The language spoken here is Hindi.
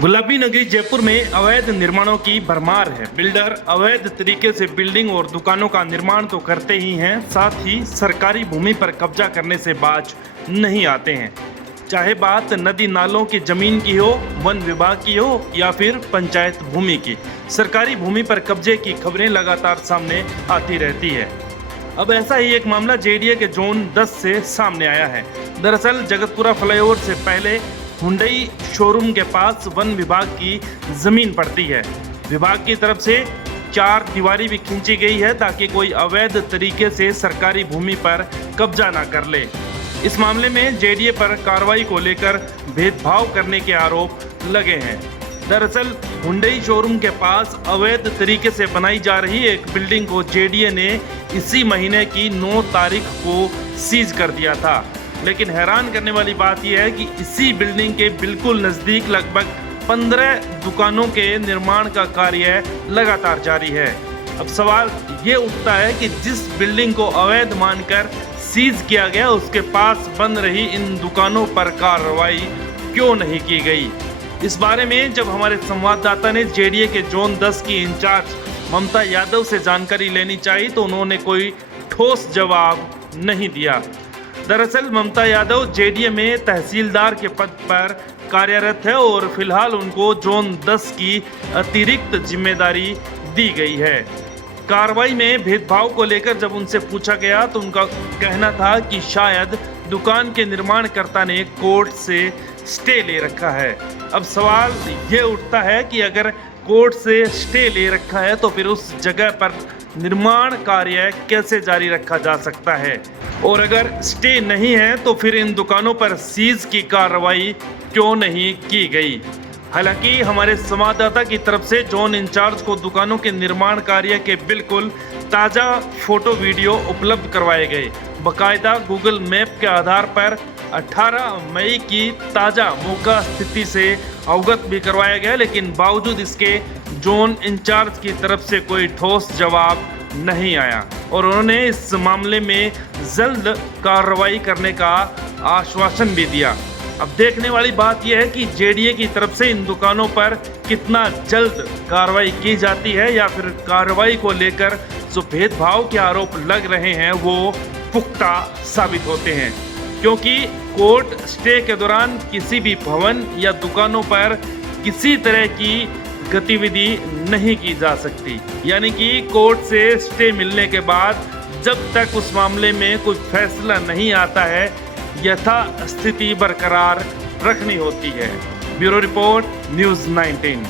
गुलाबी नगरी जयपुर में अवैध निर्माणों की भरमार है। बिल्डर अवैध तरीके से बिल्डिंग और दुकानों का निर्माण तो करते ही हैं, साथ ही सरकारी भूमि पर कब्जा करने से बाज नहीं आते हैं। चाहे बात नदी नालों की जमीन की हो, वन विभाग की हो या फिर पंचायत भूमि की, सरकारी भूमि पर कब्जे की खबरें लगातार सामने आती रहती है। अब ऐसा ही एक मामला जेडीए के जोन 10 से सामने आया है। दरअसल जगतपुरा फ्लाईओवर से पहले हुंडई शोरूम के पास वन विभाग की जमीन पड़ती है। विभाग की तरफ से 4 दीवारी भी खींची गई है ताकि कोई अवैध तरीके से सरकारी भूमि पर कब्जा ना कर ले। इस मामले में जेडीए पर कार्रवाई को लेकर भेदभाव करने के आरोप लगे हैं। दरअसल हुंडई शोरूम के पास अवैध तरीके से बनाई जा रही एक बिल्डिंग को जेडीए ने इसी महीने की 9 तारीख को सीज कर दिया था। लेकिन हैरान करने वाली बात यह है कि इसी बिल्डिंग के बिल्कुल नज़दीक लगभग 15 दुकानों के निर्माण का कार्य लगातार जारी है। अब सवाल ये उठता है कि जिस बिल्डिंग को अवैध मानकर सीज किया गया उसके पास बन रही इन दुकानों पर कार्रवाई क्यों नहीं की गई। इस बारे में जब हमारे संवाददाता ने जेडीए के जोन 10 की इंचार्ज ममता यादव से जानकारी लेनी चाहिए तो उन्होंने कोई ठोस जवाब नहीं दिया। दरअसल ममता यादव जेडीए में तहसीलदार के पद पर कार्यरत है और फिलहाल उनको जोन 10 की अतिरिक्त जिम्मेदारी दी गई है। कार्रवाई में भेदभाव को लेकर जब उनसे पूछा गया तो उनका कहना था कि शायद दुकान के निर्माणकर्ता ने कोर्ट से स्टे ले रखा है। अब सवाल ये उठता है कि अगर कोर्ट से स्टे ले रखा है तो फिर उस जगह पर निर्माण कार्य कैसे जारी रखा जा सकता है, और अगर स्टे नहीं है तो फिर इन दुकानों पर सीज की कार्रवाई क्यों नहीं की गई। हालांकि हमारे संवाददाता की तरफ से जोन इंचार्ज को दुकानों के निर्माण कार्य के बिल्कुल ताज़ा फोटो वीडियो उपलब्ध करवाए गए। बाकायदा गूगल मैप के आधार पर 18 मई की ताज़ा मौका स्थिति से अवगत भी करवाया गया, लेकिन बावजूद इसके जोन इंचार्ज की तरफ से कोई ठोस जवाब नहीं आया और उन्होंने इस मामले में जल्द कार्रवाई करने का आश्वासन भी दिया। अब देखने वाली बात यह है कि जेडीए की तरफ से इन दुकानों पर कितना जल्द कार्रवाई की जाती है या फिर कार्रवाई को लेकर जो भेदभाव के आरोप लग रहे हैं वो पुख्ता साबित होते हैं, क्योंकि कोर्ट स्टे के दौरान किसी भी भवन या दुकानों पर किसी तरह की गतिविधि नहीं की जा सकती। यानी कि कोर्ट से स्टे मिलने के बाद जब तक उस मामले में कोई फैसला नहीं आता है यथास्थिति बरकरार रखनी होती है। Bureau report, news 19।